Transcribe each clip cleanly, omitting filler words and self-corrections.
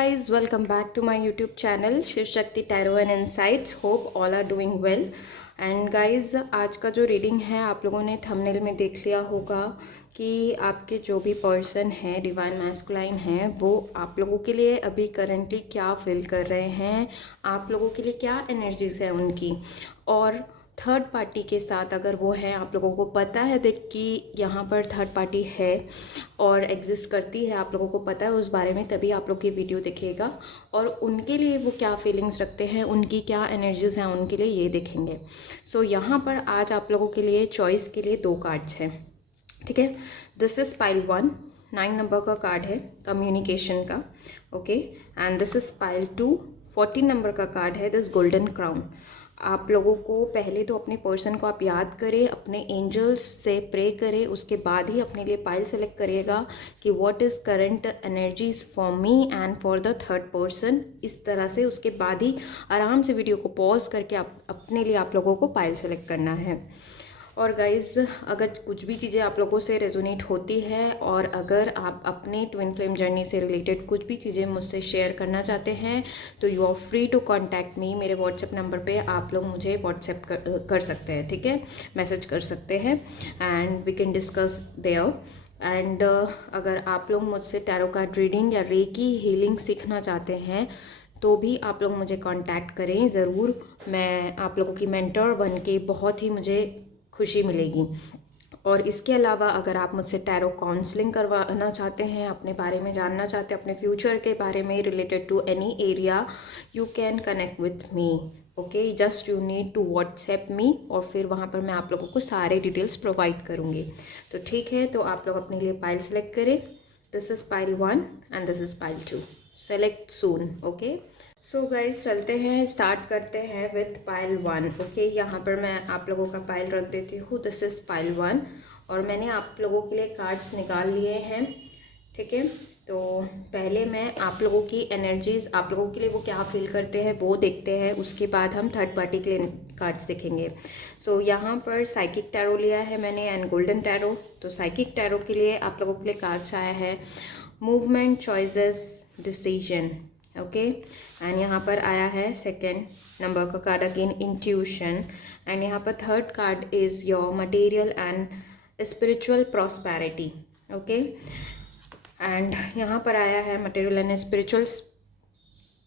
guys, welcome back to my YouTube channel Shiv Shakti tarot and insights. Hope all are doing well. And guys, आज का जो reading है आप लोगों ने थंबनेल में देख लिया होगा कि आपके जो भी पर्सन है डिवाइन मैस्कुलाइन है वो आप लोगों के लिए अभी करंटली क्या फील कर रहे हैं, आप लोगों के लिए क्या एनर्जीज है उनकी. और थर्ड पार्टी के साथ अगर वो हैं, आप लोगों को पता है देख कि यहाँ पर थर्ड पार्टी है और एग्जिस्ट करती है, आप लोगों को पता है उस बारे में, तभी आप लोग ये वीडियो देखिएगा. और उनके लिए वो क्या फीलिंग्स रखते हैं, उनकी क्या एनर्जीज हैं उनके लिए, ये देखेंगे. सो यहाँ पर आज आप लोगों के लिए चॉइस के लिए 2 कार्ड्स हैं. ठीक है, दिस इज़ पाइल 1, 9 नंबर का कार्ड है कम्युनिकेशन का. Okay, and this is pile 2, 14 number का कार्ड है, दिस गोल्डन क्राउन. आप लोगों को पहले तो अपने पर्सन को आप याद करें, अपने एंजल्स से प्रे करें, उसके बाद ही अपने लिए पाइल सेलेक्ट करिएगा कि what is current energies for me and for the third person. इस तरह से उसके बाद ही आराम से वीडियो को पॉज करके अपने लिए आप लोगों को पाइल सेलेक्ट करना है. और गाइज़, अगर कुछ भी चीज़ें आप लोगों से रेजोनेट होती है और अगर आप अपने ट्विन फ्लेम जर्नी से रिलेटेड कुछ भी चीज़ें मुझसे शेयर करना चाहते हैं तो you are free to contact me. मेरे व्हाट्सएप नंबर पे आप लोग मुझे व्हाट्सएप कर सकते हैं. ठीक है, मैसेज कर सकते हैं and we can discuss there. And अगर आप लोग मुझसे टैरो कार्ड रीडिंग या रेकी हीलिंग सीखना चाहते हैं तो भी आप लोग मुझे कांटेक्ट करें ज़रूर. मैं आप लोगों की मेंटर बन के बहुत ही मुझे खुशी मिलेगी. और इसके अलावा अगर आप मुझसे टैरो काउंसलिंग करवाना चाहते हैं, अपने बारे में जानना चाहते हैं, अपने फ्यूचर के बारे में related to any area, you can connect with me. Okay, just you need to WhatsApp me और फिर वहाँ पर मैं आप लोगों को सारे डिटेल्स प्रोवाइड करूँगी. तो ठीक है, तो आप लोग अपने लिए पाइल सेलेक्ट करें. This is pile 1 and this is pile 2. Select soon. Okay, so guys, चलते हैं, स्टार्ट करते हैं विथ पाइल 1. ओके, यहाँ पर मैं आप लोगों का पाइल रख देती हूँ. दिस इज़ पाइल 1 और मैंने आप लोगों के लिए कार्ड्स निकाल लिए हैं. ठीक है, तो पहले मैं आप लोगों की एनर्जीज़, आप लोगों के लिए वो क्या फील करते हैं वो देखते हैं, उसके बाद हम थर्ड पार्टी के लिए कार्ड्स देखेंगे. सो यहाँ पर साइकिक टैरो लिया है मैंने एंड गोल्डन टैरो. तो साइकिक टैरो के लिए आप लोगों के लिए कार्ड्स आया है movement, choices, decision. Okay, and यहाँ पर आया है सेकेंड नंबर का कार्ड अगेन इंट्यूशन. एंड यहाँ पर third card is your material and spiritual prosperity. Okay, and यहाँ पर आया है मटेरियल एंड स्पिरिचुअल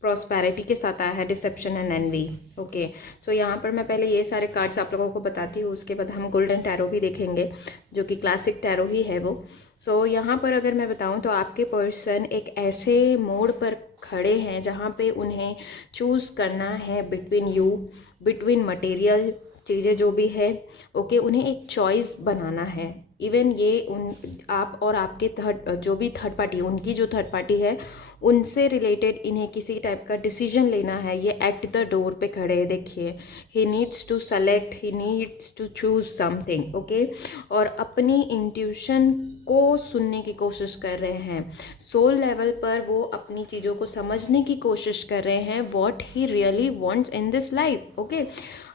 प्रॉस्पेरिटी के साथ आया है डिसेप्शन एंड एनवी. ओके, सो यहाँ पर मैं पहले ये सारे कार्ड्स आप लोगों को बताती हूँ, उसके बाद हम गोल्डन टैरो भी देखेंगे जो कि क्लासिक टैरो ही है वो. सो यहाँ पर अगर मैं बताऊँ तो आपके पर्सन एक ऐसे मोड़ पर खड़े हैं जहाँ पे उन्हें चूज़ करना है बिटवीन मटेरियल चीज़ें जो भी है. ओके, उन्हें एक चॉइस बनाना है. इवन ये आप और आपके जो भी थर्ड पार्टी, उनकी जो थर्ड पार्टी है उनसे रिलेटेड इन्हें किसी टाइप का डिसीजन लेना है. ये एट द डोर पे खड़े हैं, देखिए, he needs to select, he needs to choose something. Okay, और अपनी इंट्यूशन को सुनने की कोशिश कर रहे हैं. सोल लेवल पर वो अपनी चीज़ों को समझने की कोशिश कर रहे हैं, what he really wants in this life. Okay,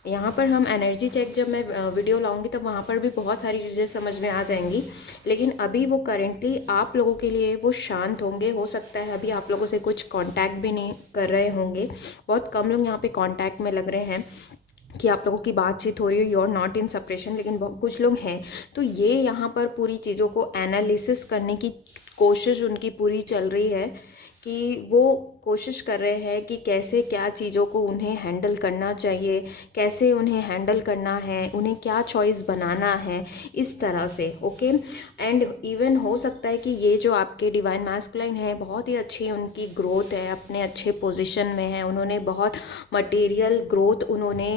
यहाँ पर हम एनर्जी चेक जब मैं वीडियो लाऊंगी तब वहाँ पर भी बहुत सारी चीज़ें समझ में आ जाएंगी. लेकिन अभी वो करेंटली आप लोगों के लिए वो शांत होंगे. हो सकता है अभी आप लोगों से कुछ कांटेक्ट भी नहीं कर रहे होंगे. बहुत कम लोग यहाँ पे कांटेक्ट में लग रहे हैं कि आप लोगों की बातचीत हो रही है, you are not in separation, लेकिन कुछ लोग हैं. तो ये यहाँ पर पूरी चीज़ों को एनालिसिस करने की कोशिश उनकी पूरी चल रही है कि वो कोशिश कर रहे हैं कि कैसे क्या चीज़ों को उन्हें हैंडल करना चाहिए, कैसे उन्हें हैंडल करना है, उन्हें क्या चॉइस बनाना है, इस तरह से. ओके, एंड इवन हो सकता है कि ये जो आपके डिवाइन मैस्कुलाइन है बहुत ही अच्छी उनकी ग्रोथ है, अपने अच्छे पोजीशन में है, उन्होंने बहुत मटेरियल ग्रोथ उन्होंने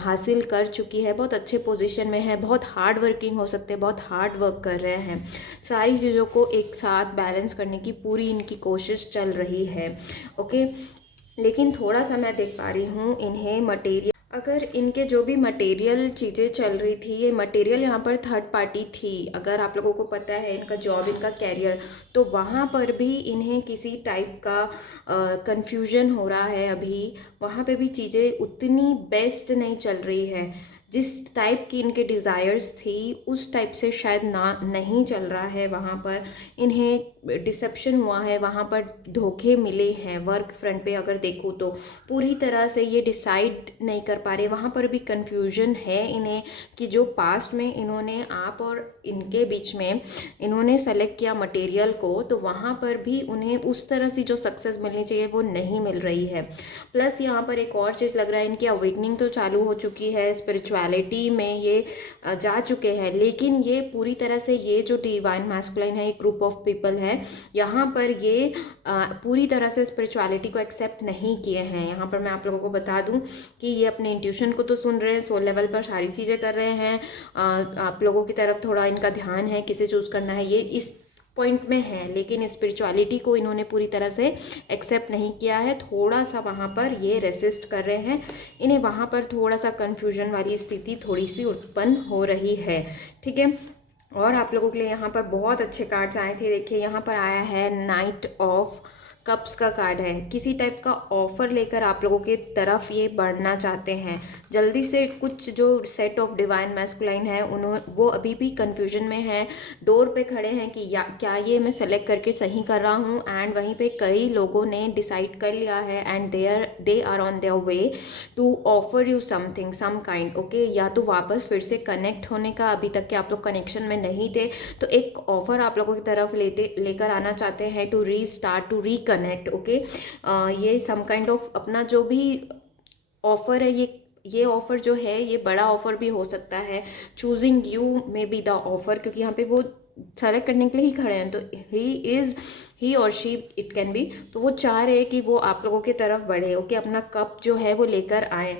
हासिल कर चुकी है, बहुत अच्छे पोजीशन में है, बहुत हार्ड वर्किंग हो सकते हैं, बहुत हार्ड वर्क कर रहे हैं. सारी चीज़ों को एक साथ बैलेंस करने की पूरी इनकी कोशिश चल रही है. ओके, लेकिन थोड़ा सा मैं देख पा रही हूँ इन्हें मटेरियल, अगर इनके जो भी मटेरियल चीज़ें चल रही थी, ये मटेरियल यहाँ पर थर्ड पार्टी थी. अगर आप लोगों को पता है इनका जॉब, इनका कैरियर, तो वहाँ पर भी इन्हें किसी टाइप का कन्फ्यूजन हो रहा है. अभी वहाँ पे भी चीज़ें उतनी बेस्ट नहीं चल रही है. जिस टाइप की इनके डिज़ायर्स थी उस टाइप से शायद ना नहीं चल रहा है, वहाँ पर इन्हें डिसेप्शन हुआ है, वहाँ पर धोखे मिले हैं। वर्क फ्रंट पे अगर देखो तो पूरी तरह से ये डिसाइड नहीं कर पा रहे, वहाँ पर भी कंफ्यूजन है इन्हें कि जो पास्ट में इन्होंने आप और इनके बीच में इन्होंने सेलेक्ट किया मटेरियल को, तो वहाँ पर भी उन्हें उस तरह से जो सक्सेस मिलनी चाहिए वो नहीं मिल रही है। प्लस यहाँ पर एक और चीज़ लग रहा है, इनकी अवेकनिंग तो चालू हो चुकी है, स्पिरिचुअलिटी में ये जा चुके हैं, लेकिन ये पूरी तरह से ये जो डिवाइन मैस्कुलाइन है, एक ग्रुप ऑफ पीपल है, यहाँ पर ये पूरी तरह से स्पिरिचुअलिटी को एक्सेप्ट नहीं किए हैं। यहाँ पर मैं आप लोगों को बता दूँ कि ये अपने इंट्यूशन को तो सुन रहे हैं, सोल लेवल पर सारी चीज़ें कर रहे हैं, आप लोगों की तरफ थोड़ा इनका ध्यान है, किसे चूज़ करना है ये इस पॉइंट में है, लेकिन स्पिरिचुअलिटी को इन्होंने पूरी तरह से एक्सेप्ट नहीं किया है। थोड़ा सा वहाँ पर ये रेसिस्ट कर रहे हैं, इन्हें वहाँ पर थोड़ा सा कन्फ्यूजन वाली स्थिति थोड़ी सी उत्पन्न हो रही है, ठीक है। और आप लोगों के लिए यहाँ पर बहुत अच्छे कार्ड्स आए थे। देखिए यहाँ पर आया है नाइट ऑफ कप्स का कार्ड है। किसी टाइप का ऑफ़र लेकर आप लोगों की तरफ ये बढ़ना चाहते हैं जल्दी से। कुछ जो सेट ऑफ डिवाइन मैस्कुलाइन है वो अभी भी कंफ्यूजन में है, डोर पे खड़े हैं कि क्या ये मैं सेलेक्ट करके सही कर रहा हूँ। एंड वहीं पे कई लोगों ने डिसाइड कर लिया है and they are on their way to offer you something some kind, okay. या तो वापस फिर से कनेक्ट होने का, अभी तक के आप लोग कनेक्शन में नहीं थे तो एक ऑफ़र आप लोगों की तरफ लेकर आना चाहते हैं, to restart, to reconnect, okay. ये सम काइंड ऑफ अपना जो भी ऑफ़र है, ये ऑफ़र जो है ये बड़ा ऑफ़र भी हो सकता है। Choosing you may be the offer, क्योंकि यहाँ पे वो सेलेक्ट करने के लिए ही खड़े हैं, तो ही और शी इट कैन बी, तो वो चाह रहे हैं कि वो आप लोगों की तरफ बढ़े, ओके, अपना कप जो है वो लेकर आए।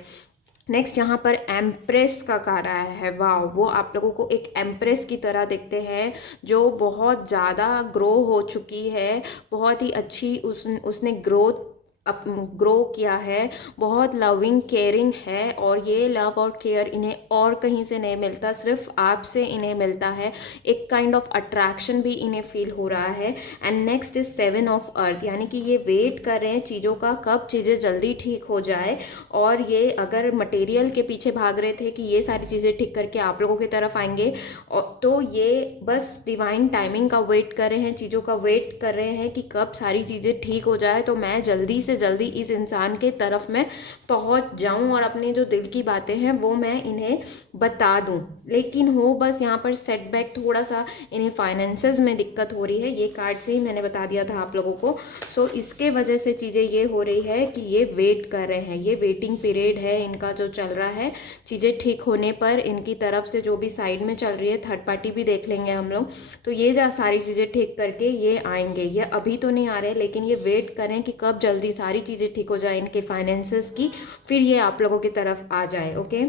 नेक्स्ट यहाँ पर एम्प्रेस का कार्ड आया है। वाह, वो आप लोगों को एक एम्प्रेस की तरह दिखते हैं जो बहुत ज़्यादा ग्रो हो चुकी है, बहुत ही अच्छी उसने ग्रो किया है, बहुत लविंग केयरिंग है, और ये लव और केयर इन्हें और कहीं से नहीं मिलता, सिर्फ आपसे इन्हें मिलता है। एक काइंड ऑफ अट्रैक्शन भी इन्हें फील हो रहा है। And next is 7 of earth, यानी कि ये वेट कर रहे हैं चीज़ों का, कब चीज़ें जल्दी ठीक हो जाए। और ये अगर मटेरियल के पीछे भाग रहे थे कि ये सारी चीज़ें ठीक करके आप लोगों की तरफ आएंगे, और तो ये बस डिवाइन टाइमिंग का वेट कर रहे हैं, चीज़ों का वेट कर रहे हैं कि कब सारी चीज़ें ठीक हो जाए तो मैं जल्दी से जल्दी इस इंसान के तरफ मैं पहुंच जाऊं और अपनी जो दिल की बातें हैं वो मैं इन्हें बता दूं। लेकिन हो बस यहाँ पर सेटबैक, थोड़ा सा इन्हें फाइनेंसेस में दिक्कत हो रही है, ये कार्ड से ही मैंने बता दिया था आप लोगों को। सो इसके वजह से चीज़ें ये हो रही है कि ये वेट कर रहे हैं, ये वेटिंग पीरियड है इनका जो चल रहा है। चीज़ें ठीक होने पर इनकी तरफ से जो भी साइड में चल रही है, थर्ड पार्टी भी देख लेंगे हम लोग, तो ये सारी चीज़ें ठीक करके ये आएंगे। ये अभी तो नहीं आ रहे, लेकिन ये वेट करें कि कब जल्दी सारी चीज़ें ठीक हो जाए इनके फाइनेंसेस की, फिर ये आप लोगों की तरफ आ जाए, ओके।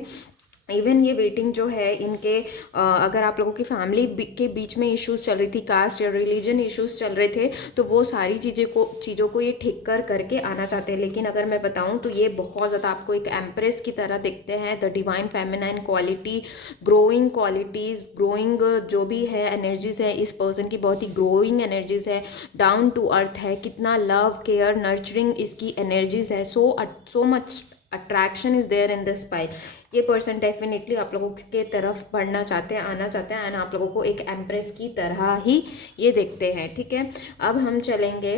इवन ये वेटिंग जो है इनके अगर आप लोगों की फैमिली के बीच में इश्यूज चल रही थी, कास्ट या रिलीजन इश्यूज चल रहे थे, तो वो सारी चीज़ों को ये ठीक करके आना चाहते हैं। लेकिन अगर मैं बताऊं तो ये बहुत ज़्यादा आपको एक एम्प्रेस की तरह दिखते हैं। The divine feminine quality, growing qualities, growing जो भी है एनर्जीज है इस पर्सन की, बहुत ही ग्रोइंग एनर्जीज है, डाउन टू अर्थ है, कितना लव केयर नर्चरिंग इसकी एनर्जीज है, so much attraction is there in this pile. ये पर्सन डेफिनेटली आप लोगों के तरफ बढ़ना चाहते हैं, आना चाहते हैं, एंड आप लोगों को एक एम्प्रेस की तरह ही ये देखते हैं, ठीक है। अब हम चलेंगे,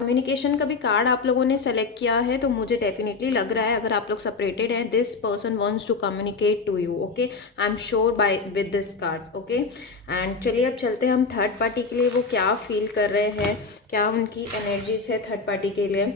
कम्युनिकेशन का भी कार्ड आप लोगों ने सेलेक्ट किया है, तो मुझे डेफिनेटली लग रहा है अगर आप लोग सेपरेटेड हैं, this person wants to communicate to you, okay, I am sure by with this card, okay. And चलिए अब चलते हैं हम थर्ड पार्टी के लिए, वो क्या फील कर रहे हैं, क्या उनकी एनर्जीज है थर्ड पार्टी के लिए,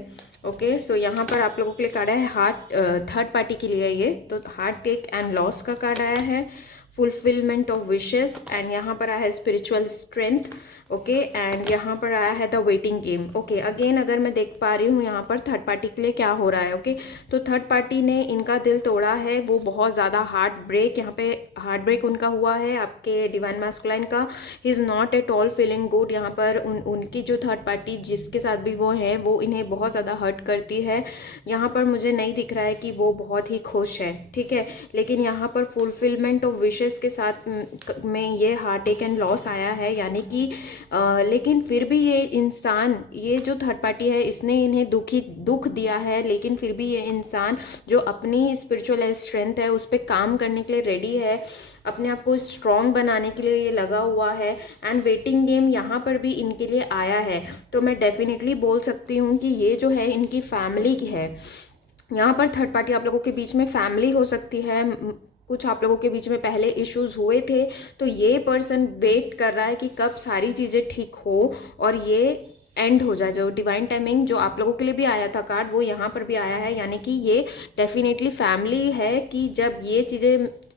ओके। सो यहाँ पर आप लोगों के लिए कार्ड है हार्ट, थर्ड पार्टी के लिए ये तो हार्ट टेक एंड लॉस का कार्ड आया है, फुलफिलमेंट ऑफ विशेस, एंड यहाँ पर आया है स्पिरिचुअल स्ट्रेंथ, ओके। एंड यहाँ पर आया है the waiting game, okay. Again अगर मैं देख पा रही हूँ यहाँ पर थर्ड पार्टी के लिए क्या हो रहा है, ओके। तो थर्ड पार्टी ने इनका दिल तोड़ा है, वो बहुत ज़्यादा हार्ट ब्रेक, यहाँ पे हार्ट ब्रेक उनका हुआ है आपके डिवाइन मैस्कुलाइन का। He is not at all feeling good, यहाँ पर उनकी जो थर्ड पार्टी जिसके साथ भी वो हैं वो इन्हें बहुत ज़्यादा हर्ट करती है। यहाँ पर मुझे नहीं दिख रहा है कि वो बहुत ही खुश है, ठीक है। लेकिन यहाँ पर फुलफिलमेंट ऑफ विश विशेस के साथ में ये हार्ट अटैक एंड लॉस आया है, यानी कि लेकिन फिर भी ये इंसान, ये जो थर्ड पार्टी है, इसने इन्हें दुख दिया है, लेकिन फिर भी ये इंसान जो अपनी स्पिरिचुअल स्ट्रेंथ है उस पर काम करने के लिए रेडी है, अपने आप को स्ट्रॉन्ग बनाने के लिए ये लगा हुआ है। एंड वेटिंग गेम यहाँ पर भी इनके लिए आया है। तो मैं डेफिनेटली बोल सकती हूँ कि ये जो है इनकी फैमिली की है। यहाँ पर थर्ड पार्टी आप लोगों के बीच में फैमिली हो सकती है, कुछ आप लोगों के बीच में पहले इश्यूज हुए थे, तो ये पर्सन वेट कर रहा है कि कब सारी चीज़ें ठीक हो और ये एंड हो जाए। जो डिवाइन टाइमिंग जो आप लोगों के लिए भी आया था कार्ड, वो यहाँ पर भी आया है, यानी कि ये डेफिनेटली फैमिली है कि जब ये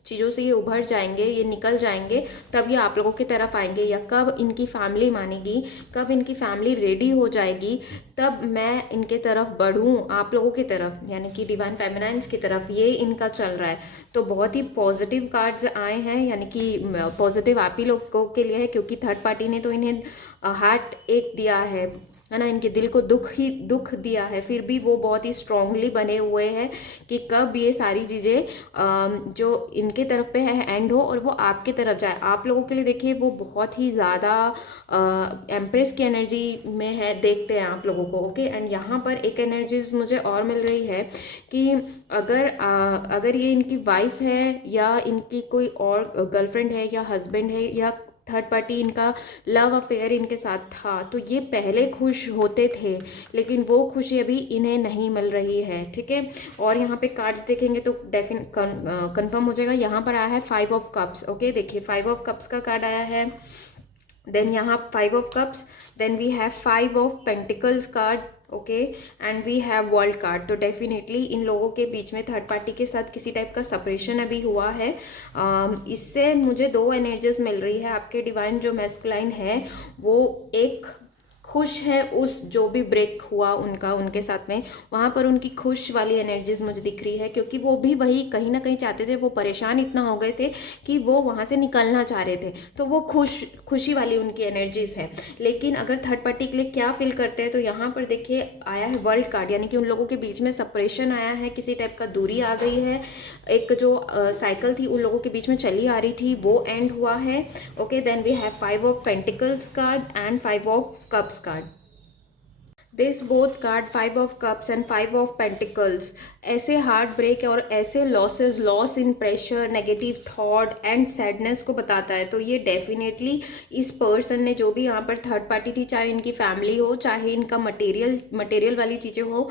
चीज़ों से ये उभर जाएंगे, ये निकल जाएंगे, तब ये आप लोगों की तरफ आएंगे। या कब इनकी फैमिली मानेगी, कब इनकी फैमिली रेडी हो जाएगी, तब मैं इनके तरफ बढ़ूँ, आप लोगों की तरफ, यानी कि डिवाइन फेमिनाइन्स की तरफ, ये इनका चल रहा है। तो बहुत ही पॉजिटिव कार्ड्स आए हैं, यानी कि पॉजिटिव आप ही लोगों के लिए है, क्योंकि थर्ड पार्टी ने तो इन्हें हार्ट एक दिया है ना, इनके दिल को दुख दिया है, फिर भी वो बहुत ही स्ट्रांगली बने हुए हैं कि कब ये सारी चीज़ें जो इनके तरफ पे है एंड हो और वो आपके तरफ जाए। आप लोगों के लिए देखिए वो बहुत ही ज़्यादा एम्प्रेस की एनर्जी में है, देखते हैं आप लोगों को। ओके, एंड यहाँ पर एक एनर्जीज मुझे और मिल रही है कि अगर ये इनकी वाइफ है या इनकी कोई और गर्लफ्रेंड है या हस्बैंड है या थर्ड पार्टी इनका लव अफेयर इनके साथ था, तो ये पहले खुश होते थे, लेकिन वो खुशी अभी इन्हें नहीं मिल रही है। ठीक है, और यहाँ पे कार्ड्स देखेंगे तो कंफर्म हो जाएगा। यहाँ पर आया है 5 ऑफ कप्स। ओके, देखिए 5 ऑफ कप्स का कार्ड आया है, देन यहाँ 5 of cups, then we have 5 of pentacles card. Okay, and we have world card. तो डेफिनेटली इन लोगों के बीच में थर्ड पार्टी के साथ किसी टाइप का सेपरेशन अभी हुआ है। इससे मुझे 2 एनर्जीज मिल रही है। आपके डिवाइन जो मैस्कुलाइन है वो एक खुश है उस जो भी ब्रेक हुआ उनके साथ में, वहाँ पर उनकी खुश वाली एनर्जीज मुझे दिख रही है, क्योंकि वो भी वही कहीं ना कहीं चाहते थे। वो परेशान इतना हो गए थे कि वो वहाँ से निकलना चाह रहे थे, तो वो खुशी वाली उनकी एनर्जीज है। लेकिन अगर थर्ड पार्टी के लिए क्या फील करते हैं, तो यहाँ पर देखिए आया है वर्ल्ड कार्ड, यानी कि उन लोगों के बीच में सेपरेशन आया है, किसी टाइप का दूरी आ गई है। एक जो साइकिल थी उन लोगों के बीच में चली आ रही थी, वो एंड हुआ है। Okay, then we have 5 of pentacles card and 5 of cups card. This both card 5 of cups and 5 of pentacles ऐसे हार्ट ब्रेक और ऐसे loss in pressure, negative thought and sadness को बताता है। तो ये डेफिनेटली इस पर्सन ने, जो भी यहाँ पर थर्ड पार्टी थी, चाहे इनकी फैमिली हो, चाहे इनका मटेरियल वाली चीज़ें हो,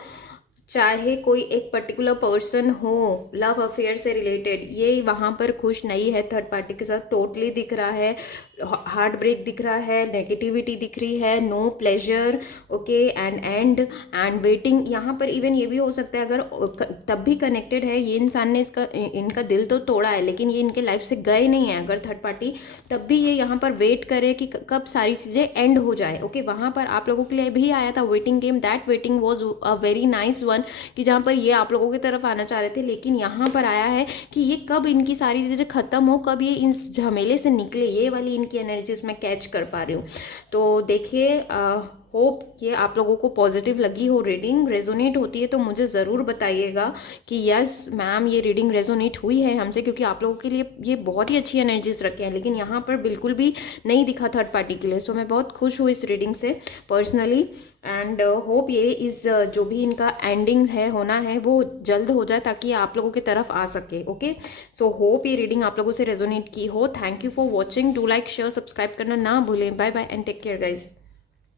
चाहे कोई एक पर्टिकुलर पर्सन हो लव अफेयर से रिलेटेड, ये वहाँ पर खुश नहीं है थर्ड पार्टी के साथ। टोटली दिख रहा है, हार्ट ब्रेक दिख रहा है, नेगेटिविटी दिख रही है, no pleasure. Okay, and waiting. यहाँ पर इवन ये भी हो सकता है, अगर तब भी कनेक्टेड है, ये इंसान ने इनका दिल तो तोड़ा है, लेकिन ये इनके लाइफ से गए नहीं है अगर थर्ड पार्टी, तब भी ये यहाँ पर वेट करे कि कब सारी चीज़ें एंड हो जाए। ओके, वहाँ पर आप लोगों के लिए भी आया था waiting game. That waiting was a very nice one, कि जहाँ पर ये आप लोगों की तरफ आना चाह रहे थे, लेकिन यहाँ पर आया है कि ये कब इनकी सारी चीज़ें ख़त्म हो, कब ये इस झमेले से निकले, ये वाली इनकी एनर्जीज मैं कैच कर पा रही हूँ। तो देखिए, होप ये आप लोगों को पॉजिटिव लगी हो। रीडिंग रेजोनेट होती है तो मुझे ज़रूर बताइएगा कि यस मैम ये रीडिंग रेजोनेट हुई है हमसे, क्योंकि आप लोगों के लिए ये बहुत ही अच्छी एनर्जीज रखे हैं, लेकिन यहाँ पर बिल्कुल भी नहीं दिखा थर्ड पार्टी के लिए। सो मैं बहुत खुश हूँ इस रीडिंग से पर्सनली, एंड होप ये इस जो भी इनका एंडिंग है होना है वो जल्द हो जाए, ताकि आप लोगों की तरफ आ सके। ओके, सो होप ये रीडिंग आप लोगों से रेजोनेट की हो। Thank you for watching. Do like, share, subscribe करना ना भूलें। Bye bye and take care guys.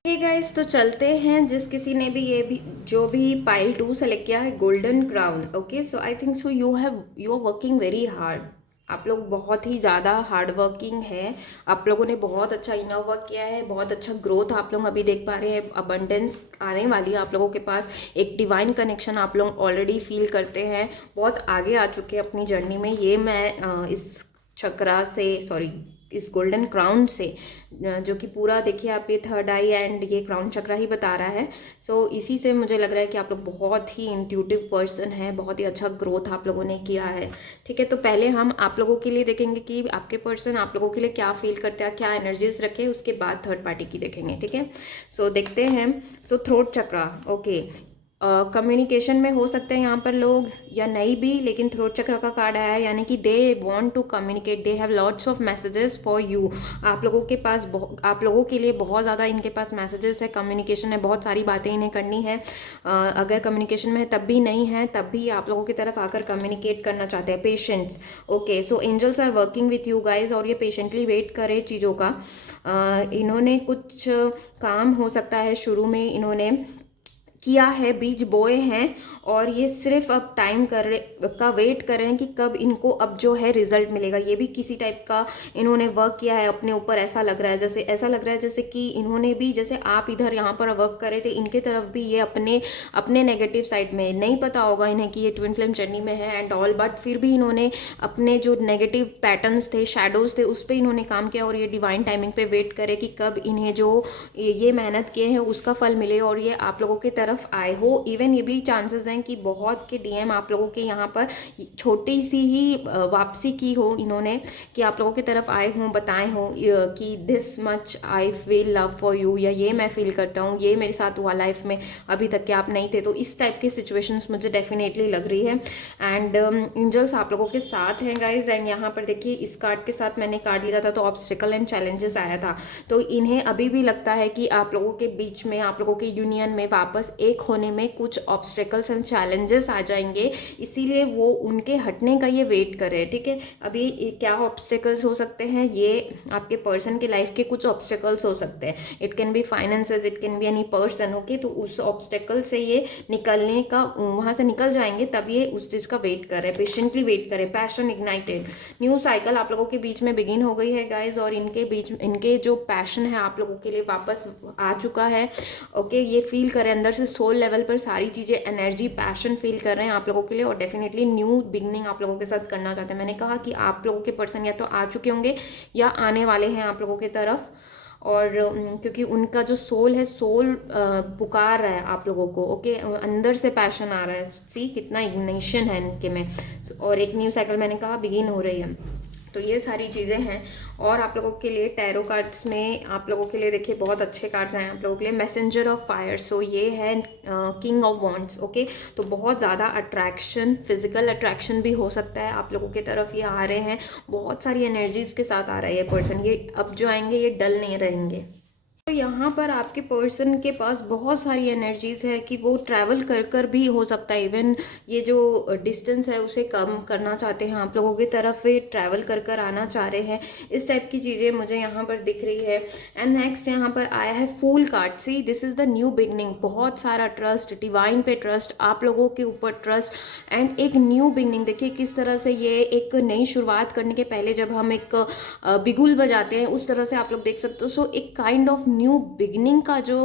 Hey guys, तो चलते हैं। जिस किसी ने भी जो भी पाइल 2 सेलेक्ट किया है, golden crown. Okay, so I think so you are working very hard. आप लोग बहुत ही ज़्यादा हार्ड वर्किंग है। आप लोगों ने बहुत अच्छा इनर वर्क किया है, बहुत अच्छा ग्रोथ आप लोग अभी देख पा रहे हैं। अबंडेंस आने वाली है आप लोगों के पास, एक डिवाइन कनेक्शन आप लोग ऑलरेडी फील करते हैं, बहुत आगे आ चुके हैं अपनी जर्नी में। ये मैं इस चक्रा से, सॉरी इस गोल्डन क्राउन से, जो कि पूरा देखिए आप ये थर्ड आई एंड ये क्राउन चक्रा ही बता रहा है। सो इसी से मुझे लग रहा है कि आप लोग बहुत ही इंट्यूटिव पर्सन है, बहुत ही अच्छा ग्रोथ आप लोगों ने किया है। ठीक है, तो पहले हम आप लोगों के लिए देखेंगे कि आपके पर्सन आप लोगों के लिए क्या फील करते हैं, क्या एनर्जीज रखे, उसके बाद थर्ड पार्टी की देखेंगे। ठीक है, सो देखते हैं। सो थ्रोट चक्रा। ओके, कम्युनिकेशन में हो सकता है यहाँ पर लोग या नहीं भी, लेकिन थ्रोट चक्र का कार्ड आया है, यानी कि they want to communicate, they have lots of messages for you. आप लोगों के पास आप लोगों के लिए बहुत ज़्यादा इनके पास मैसेजेस है, कम्युनिकेशन है, बहुत सारी बातें इन्हें करनी है। अगर कम्युनिकेशन में है तब भी नहीं है, तब भी आप लोगों की तरफ आकर कम्युनिकेट करना चाहते हैं। Patients, okay, so angels are working with you guys, और ये पेशेंटली वेट करें चीज़ों का। इन्होंने कुछ काम हो सकता है शुरू में इन्होंने किया है, बीज बोए हैं, और ये सिर्फ अब टाइम का वेट कर रहे हैं कि कब इनको अब जो है रिजल्ट मिलेगा। ये भी किसी टाइप का इन्होंने वर्क किया है अपने ऊपर, ऐसा लग रहा है जैसे कि इन्होंने भी, जैसे आप इधर यहाँ पर वर्क कर रहे थे, इनके तरफ भी ये अपने नेगेटिव साइड में नहीं पता होगा इन्हें कि ये ट्विन फ्लेम जर्नी में है एंड ऑल, बट फिर भी इन्होंने अपने जो नेगेटिव पैटर्न्स थे, शेडोज थे, उस पर इन्होंने काम किया, और ये डिवाइन टाइमिंग पे वेट करे कि कब इन्हें जो ये मेहनत किए हैं उसका फल मिले और ये आप लोगों की तरफ आए हो। इवन ये भी चांसेस हैं कि बहुत के डीएम आप लोगों के यहाँ पर छोटी सी ही वापसी की हो इन्होंने, कि आप लोगों की तरफ आए हों, बताए हों कि this much I feel love for you, या ये मैं फील करता हूँ, ये मेरे साथ हुआ लाइफ में अभी तक कि आप नहीं थे। तो इस टाइप की सिचुएशंस मुझे डेफिनेटली लग रही है, एंड एंजल्स आप लोगों के साथ हैं गाइज। एंड यहाँ पर देखिए इस कार्ड के साथ मैंने कार्ड लिया था तो ऑब्स्टिकल एंड चैलेंजेस आया था, तो इन्हें अभी भी लगता है कि आप लोगों के बीच में, आप लोगों के यूनियन में वापस एक होने में कुछ ऑब्स्टिकल्स एंड चैलेंजेस आ जाएंगे, इसीलिए वो उनके हटने का ये वेट कर रहे हैं। ठीक है, अभी क्या ऑब्स्टिकल्स हो सकते हैं, ये आपके पर्सन के लाइफ के कुछ ऑब्स्टिकल्स हो सकते हैं। It can be finances, it can be any person, okay. तो उस ऑब्स्टिकल से ये निकलने का, वहाँ से निकल जाएंगे, तब ये उस चीज़ का वेट कर रहे हैं, पेशेंटली वेट करें। पैशन इग्नाइटेड, न्यू साइकिल आप लोगों के बीच में बिगिन हो गई है गाइज, और इनके जो पैशन है आप लोगों के लिए वापस आ चुका है, ओके। ये फील करें अंदर से, सोल लेवल पर सारी चीज़ें, एनर्जी, पैशन फील कर रहे हैं आप लोगों के लिए, और डेफिनेटली न्यू बिगनिंग आप लोगों के साथ करना चाहते हैं। मैंने कहा कि आप लोगों के पर्सन या तो आ चुके होंगे या आने वाले हैं आप लोगों की तरफ, और क्योंकि उनका जो सोल है, सोल पुकार रहा है आप लोगों को, ओके। अंदर से पैशन आ रहा है, सी कितना इग्निशन है इनके में, और एक न्यू साइकिल मैंने कहा बिगिन हो रही है। तो ये सारी चीज़ें हैं, और आप लोगों के लिए टैरो कार्ड्स में आप लोगों के लिए देखिए बहुत अच्छे कार्ड्स हैं आप लोगों के लिए। मैसेंजर ऑफ फायर, सो ये है किंग ऑफ वॉन्ड्स, ओके। तो बहुत ज़्यादा अट्रैक्शन, फिजिकल अट्रैक्शन भी हो सकता है आप लोगों की तरफ, ये आ रहे हैं, बहुत सारी एनर्जीज़ के साथ आ रहा है ये पर्सन, ये अब जो आएंगे ये डल नहीं रहेंगे। तो यहाँ पर आपके पर्सन के पास बहुत सारी एनर्जीज़ है कि वो ट्रैवल कर कर भी हो सकता है, इवन ये जो डिस्टेंस है उसे कम करना चाहते हैं आप लोगों की तरफ, वे ट्रैवल कर कर आना चाह रहे हैं, इस टाइप की चीज़ें मुझे यहाँ पर दिख रही है। एंड नेक्स्ट यहाँ पर आया है fool card, see this is the new beginning, बहुत सारा ट्रस्ट, डिवाइन पे ट्रस्ट, आप लोगों के ऊपर ट्रस्ट, एंड एक न्यू बिगनिंग। देखिए किस तरह से ये एक नई शुरुआत करने के पहले जब हम एक बिगुल बजाते हैं उस तरह से आप लोग देख सकते हो। सो एक काइंड ऑफ न्यू बिगनिंग का जो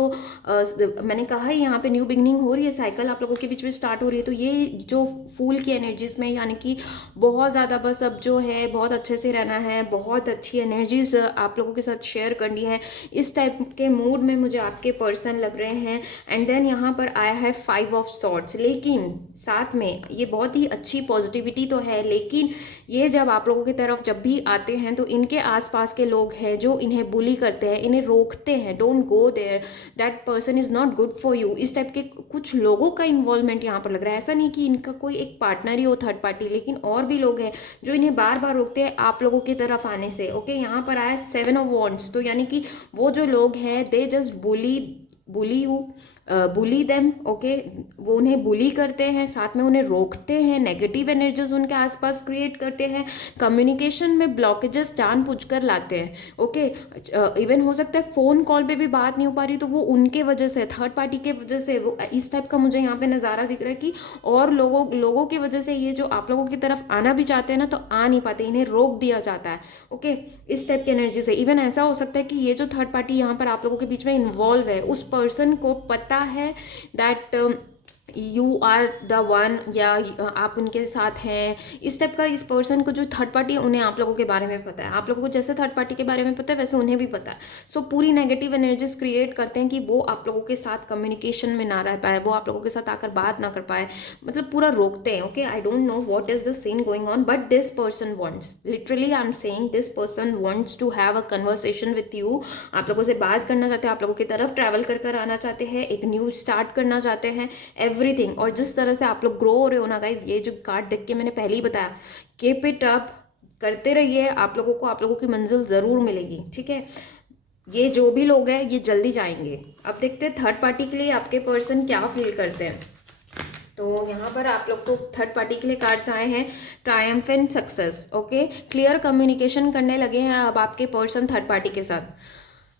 मैंने कहा है यहाँ पे न्यू बिगनिंग हो रही है, साइकिल आप लोगों के बीच में स्टार्ट हो रही है। तो ये जो फूल की एनर्जीज में, यानी कि बहुत ज़्यादा बस अब जो है बहुत अच्छे से रहना है, बहुत अच्छी एनर्जीज आप लोगों के साथ शेयर करनी है, इस टाइप के मूड में मुझे आपके पर्सन लग रहे हैं। एंड देन यहाँ पर आया है 5 ऑफ सॉर्ड्स, लेकिन साथ में ये बहुत ही अच्छी पॉजिटिविटी तो है, लेकिन ये जब आप लोगों की तरफ जब भी आते हैं तो इनके आसपास के लोग हैं जो इन्हें बुली करते हैं, इन्हें रोकते हैं, don't go there, that person is not good for you, इस टाइप के कुछ लोगों का इन्वॉल्वमेंट यहाँ पर लग रहा है। ऐसा नहीं कि इनका कोई एक पार्टनर ही हो, थर्ड पार्टी, लेकिन और भी लोग हैं जो इन्हें बार बार रोकते हैं आप लोगों की तरफ आने से, ओके। यहाँ पर आया 7 ऑफ वॉन्ड्स, तो यानी कि वो जो लोग हैं they just bully them, okay. वो उन्हें बुली करते हैं, साथ में उन्हें रोकते हैं, नेगेटिव एनर्जीज उनके आसपास क्रिएट करते हैं, कम्युनिकेशन में ब्लॉकेजेस जानबूझकर लाते हैं, ओके। इवन हो सकता है फ़ोन कॉल पे भी बात नहीं हो पा रही, तो वो उनके वजह से, थर्ड पार्टी के वजह से, वो इस टाइप का मुझे यहाँ पे नज़ारा दिख रहा है कि और लोगों की वजह से ये जो आप लोगों की तरफ आना भी चाहते हैं ना, तो आ नहीं पाते, इन्हें रोक दिया जाता है, ओके। इस टाइप की एनर्जी से इवन ऐसा हो सकता है कि ये जो थर्ड पार्टी यहाँ पर आप लोगों के बीच में इन्वॉल्व है, उस पर्सन को पता है that you are the one, या आप उनके साथ हैं, इस टाइप का। इस पर्सन को जो थर्ड पार्टी है उन्हें आप लोगों के बारे में पता है, आप लोगों को जैसे थर्ड पार्टी के बारे में पता है वैसे उन्हें भी पता है। सो पूरी नेगेटिव एनर्जीज क्रिएट करते हैं कि वो आप लोगों के साथ कम्युनिकेशन में ना रह पाए, वो आप लोगों के साथ आकर बात ना कर पाए, मतलब पूरा रोकते हैं, okay. I don't know what is the scene going on, but this person wants, literally I am saying this person wants to have a conversation with you, आप लोगों से बात करना चाहते हैं, आप लोगों की तरफ ट्रैवल कर कर आना चाहते हैं, एक न्यू स्टार्ट करना चाहते हैं। एवरीथिंग। और जिस तरह से आप लोग ग्रो हो रहे हो ना गाइज, ये जो कार्ड देख के मैंने पहले ही बताया, कीप इट अप, करते रहिए, आप लोगों की मंजिल ज़रूर मिलेगी, ठीक है। ये जो भी लोग हैं ये जल्दी जाएंगे। अब देखते हैं थर्ड पार्टी के लिए आपके पर्सन क्या फील करते हैं। तो यहाँ पर आप लोग को थर्ड पार्टी के लिए कार्ड्स आए हैं triumphant success, okay. Clear communication करने लगे हैं अब आपके पर्सन थर्ड पार्टी के साथ।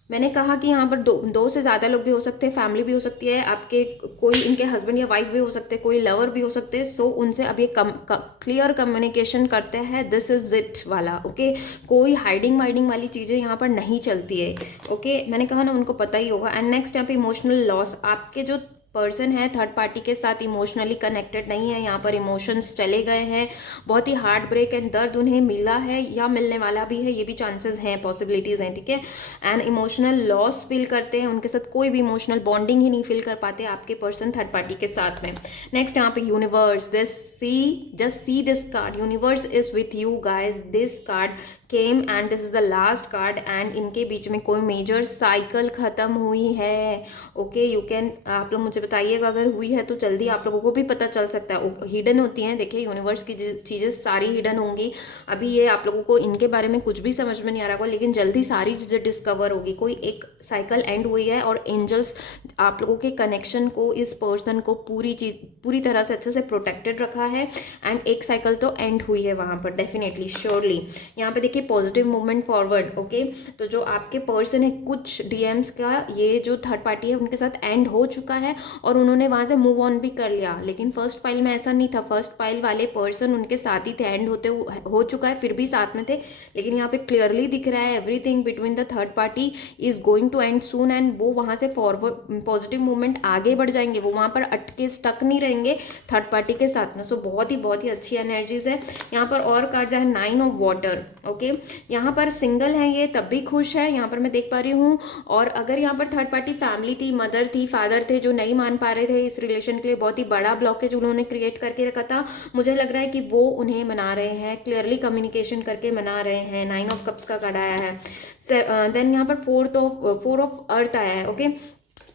मैंने कहा कि यहाँ पर दो से ज़्यादा लोग भी हो सकते हैं, फैमिली भी हो सकती है आपके, कोई इनके हस्बैंड या वाइफ भी हो सकते हैं, कोई लवर भी हो सकते हैं। सो उनसे अब ये क्लियर कम्युनिकेशन करते हैं, दिस इज इट वाला, ओके। कोई हाइडिंग वाइडिंग वाली चीज़ें यहाँ पर नहीं चलती है, ओके। मैंने कहा ना, उनको पता ही होगा। एंड नेक्स्ट यहाँ पे इमोशनल लॉस, आपके जो पर्सन है थर्ड पार्टी के साथ इमोशनली कनेक्टेड नहीं है, यहाँ पर इमोशंस चले गए हैं, बहुत ही हार्ट ब्रेक एंड दर्द उन्हें मिला है या मिलने वाला भी है, ये भी चांसेस हैं, पॉसिबिलिटीज़ हैं, ठीक है। एंड इमोशनल लॉस फील करते हैं, उनके साथ कोई भी इमोशनल बॉन्डिंग ही नहीं फील कर पाते आपके पर्सन थर्ड पार्टी के साथ में। नेक्स्ट यहाँ पे universe, just see this card, universe is with you guys, this card came and this is the last card. And इनके बीच में कोई मेजर साइकिल ख़त्म हुई है, ओके। यू कैन, आप लोग मुझे बताइएगा अगर हुई है तो जल्दी आप लोगों को भी पता चल सकता है। हिडन होती हैं, देखिए यूनिवर्स की चीज़ें सारी हिडन होंगी। अभी ये आप लोगों को इनके बारे में कुछ भी समझ में नहीं आ रहा होगा, लेकिन जल्दी सारी चीज़ें डिस्कवर होगी। कोई एक साइकिल एंड हुई है और एंजल्स आप लोगों के कनेक्शन को, इस पर्सन को पूरी तरह से अच्छे से प्रोटेक्टेड रखा है। एंड एक साइकिल तो एंड हुई है वहाँ पर डेफिनेटली, श्योरली। यहाँ पे देखिए पॉजिटिव मूवमेंट फॉरवर्ड, ओके। तो जो आपके पर्सन है, कुछ डीएम्स का ये जो थर्ड पार्टी है उनके साथ एंड हो चुका है और उन्होंने वहाँ से मूव ऑन भी कर लिया। लेकिन फर्स्ट पाइल में ऐसा नहीं था, फर्स्ट पाइल वाले पर्सन उनके साथ ही थे, एंड होते हो चुका है, फिर भी साथ में थे। लेकिन यहाँ पे क्लियरली दिख रहा है everything between the third party is going to end soon. And वो वहाँ से फॉरवर्ड पॉजिटिव मूवमेंट आगे बढ़ जाएंगे, वो वहाँ पर अटके स्टक नहीं रहेंगे थर्ड पार्टी के साथ में। सो बहुत ही अच्छी एनर्जीज है। यहाँ पर और कार्ड है 9 ऑफ वाटर, ओके। यहाँ पर सिंगल है ये तब भी खुश है, यहाँ पर मैं देख पा रही हूँ। और अगर यहाँ पर थर्ड पार्टी फैमिली थी, मदर थी, फादर थे, जो नहीं मान पा रहे थे इस रिलेशन के लिए, बहुत ही बड़ा ब्लॉकेज उन्होंने क्रिएट करके रखा था, मुझे लग रहा है कि वो उन्हें मना रहे हैं, क्लियरली कम्युनिकेशन करके मना रहे हैं। 9 ऑफ कप्स का कार्ड आया है। देन यहाँ पर 4 ऑफ अर्थ आया है, okay.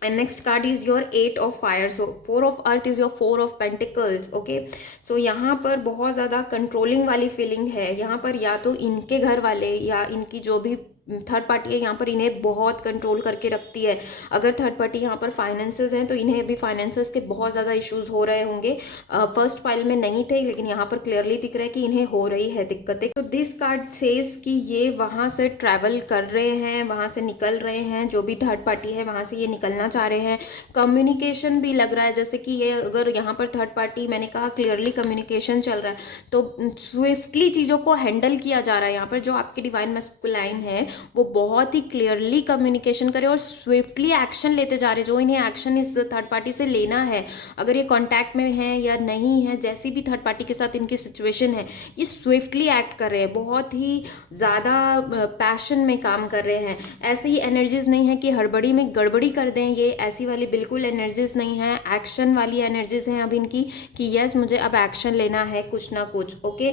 And next card is your 8 of fire. So 4 of earth is your 4 of pentacles, okay. So यहाँ पर बहुत ज़्यादा कंट्रोलिंग वाली फीलिंग है। यहाँ पर या तो इनके घर वाले या इनकी जो भी थर्ड पार्टी है यहाँ पर इन्हें बहुत कंट्रोल करके रखती है। अगर थर्ड पार्टी यहाँ पर फाइनेंसेस हैं तो इन्हें भी फाइनेंसेस के बहुत ज़्यादा इश्यूज हो रहे होंगे। फर्स्ट पाइल में नहीं थे, लेकिन यहाँ पर क्लियरली दिख रहा है कि इन्हें हो रही है दिक्कतें। तो दिस कार्ड सेज कि ये वहाँ से ट्रैवल कर रहे हैं, वहाँ से निकल रहे हैं, जो भी थर्ड पार्टी है वहाँ से ये निकलना चाह रहे हैं। कम्युनिकेशन भी लग रहा है जैसे कि ये, अगर यहाँ पर थर्ड पार्टी, मैंने कहा क्लियरली कम्युनिकेशन चल रहा है, तो स्विफ्टली चीज़ों को हैंडल किया जा रहा है। यहाँ पर जो आपकी डिवाइन मैस्कुलाइन है वो बहुत ही क्लियरली कम्युनिकेशन करे और स्विफ्टली एक्शन लेते जा रहे, जो इन्हें एक्शन इस थर्ड पार्टी से लेना है। अगर ये कांटेक्ट में है या नहीं है, जैसी भी थर्ड पार्टी के साथ इनकी सिचुएशन है, ये स्विफ्टली एक्ट कर रहे हैं, बहुत ही ज़्यादा पैशन में काम कर रहे हैं। ऐसी ही एनर्जीज नहीं है कि हड़बड़ी में गड़बड़ी कर दें, ये ऐसी वाली बिल्कुल एनर्जीज नहीं है। एक्शन वाली एनर्जीज हैं अब इनकी कि यस मुझे अब एक्शन लेना है कुछ ना कुछ, ओके।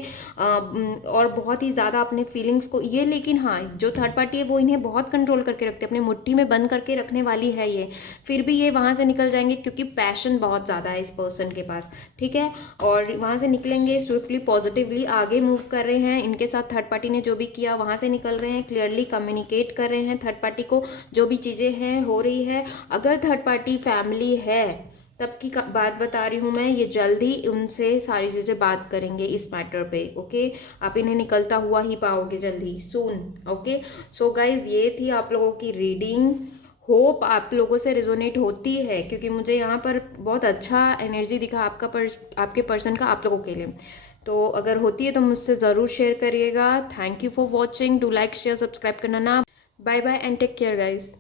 और बहुत ही ज़्यादा अपने फीलिंग्स को ये, लेकिन हाँ जो थर्ड पार्टी है वो इन्हें बहुत कंट्रोल करके रखते हैं, अपनी मुट्ठी में बंद करके रखने वाली है ये। फिर भी ये वहाँ से निकल जाएंगे क्योंकि पैशन बहुत ज़्यादा है इस पर्सन के पास, ठीक है। और वहाँ से निकलेंगे स्विफ्टली, पॉजिटिवली आगे मूव कर रहे हैं। इनके साथ थर्ड पार्टी ने जो भी किया वहाँ से निकल रहे हैं, क्लियरली कम्युनिकेट कर रहे हैं थर्ड पार्टी को जो भी चीज़ें हैं हो रही है। अगर थर्ड पार्टी फैमिली है तब की बात बता रही हूँ मैं, ये जल्दी उनसे सारी चीज़ें बात करेंगे इस मैटर पे, ओके। आप इन्हें निकलता हुआ ही पाओगे जल्दी, सून, ओके। सो गाइज ये थी आप लोगों की रीडिंग। होप आप लोगों से रिजोनेट होती है, क्योंकि मुझे यहाँ पर बहुत अच्छा एनर्जी दिखा आपके पर्सन का आप लोगों के लिए। तो अगर होती है तो मुझसे ज़रूर शेयर करिएगा। Thank you for watching, do like share subscribe करना ना। Bye bye and take care guys.